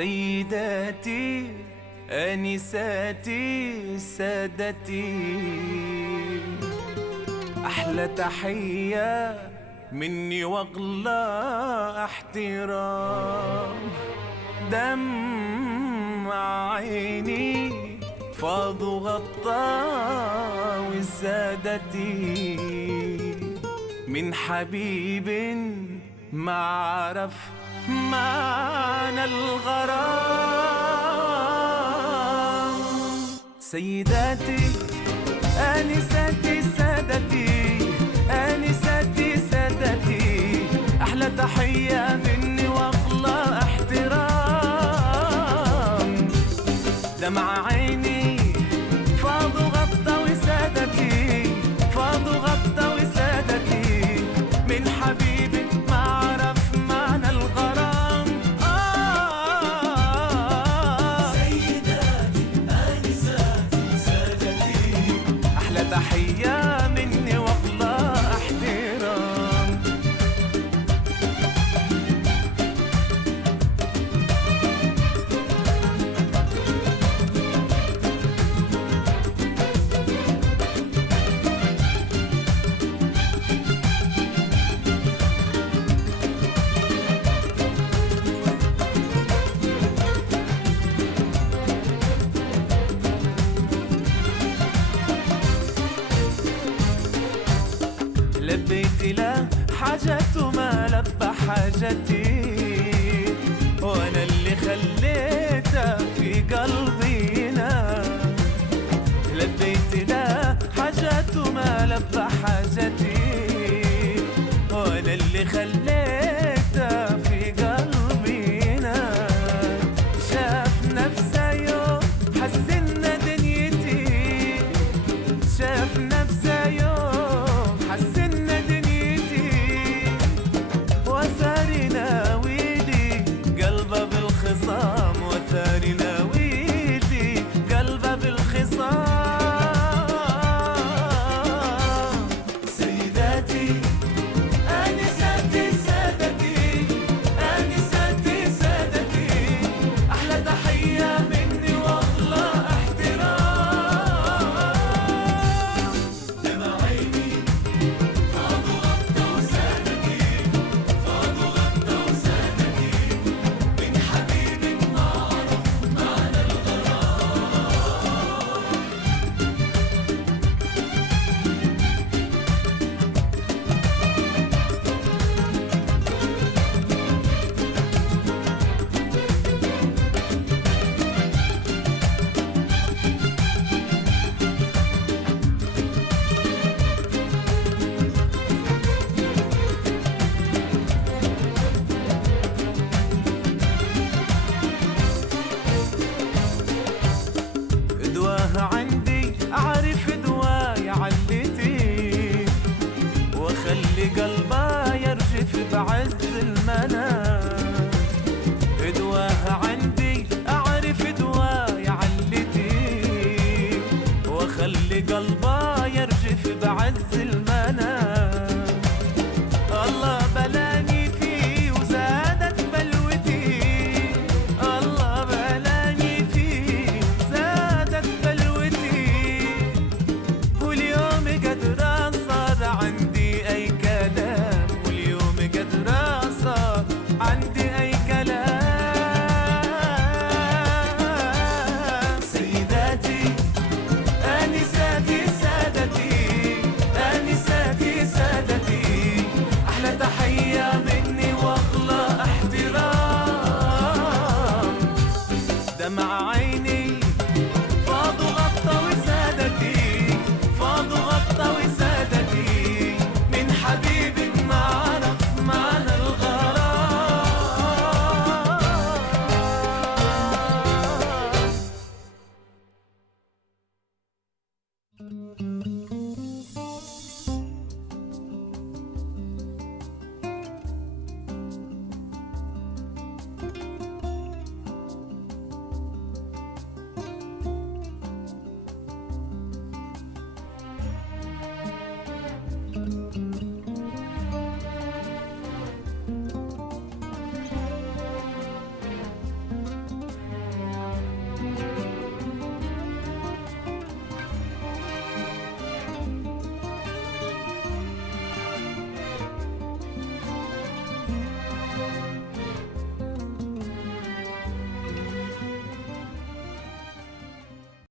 سيداتي آنساتي سادتي، أحلى تحية مني وأغلى احترام. دمع عيني فاض وغطى وسادتي، من حبيب ما عرف معنى الغرام. سيداتي آنساتي سادتي، آنساتي سادتي، أحلى تحية مني وأغلى احترام. دمع عيني فاض وغطى وسادتي، فاض وغطى وسادتي، من حبيبي ما عرف معنى الغرام. سيداتي آنساتي سادتي، أحلى تحية مني وأغلى احترام. لبيت له حاجته ما لبى حاجتي، وانا اللي خليته في قلبي نام. لبيت له حاجته ما لبى حاجتي، وانا اللي خليته في قلبي نام. شاف نفسه يوم حسن دنيتي، شاف نفسه يوم حسن دنيتي، وثاري ناويلي قلبه بالخصام، وثاري ناويلي قلبه بالخصام. سيداتي آنساتي سادتي، آنساتي سادتي، أحلى تحية مني وأغلى احترام. دمع عيني فاض وغطى وسادتي، فاض وغطى وسادتي، من حبيب ما عرف معنى الغرام. دواها عندي أعرف دواي علتي، وأخلي قلبها يرجف بعز المنام. دواها عندي أعرف دواي علتي، وأخلي قلبها يرجف بعز المنام. الله بلاني فيه وزادت بلوتي، الله بلاني فيه زادت بلوتي، واليوم قدر صار عندي أي كلام، واليوم قدر صار عندي أي كلام. سيداتي آنساتي سادتي، آنساتي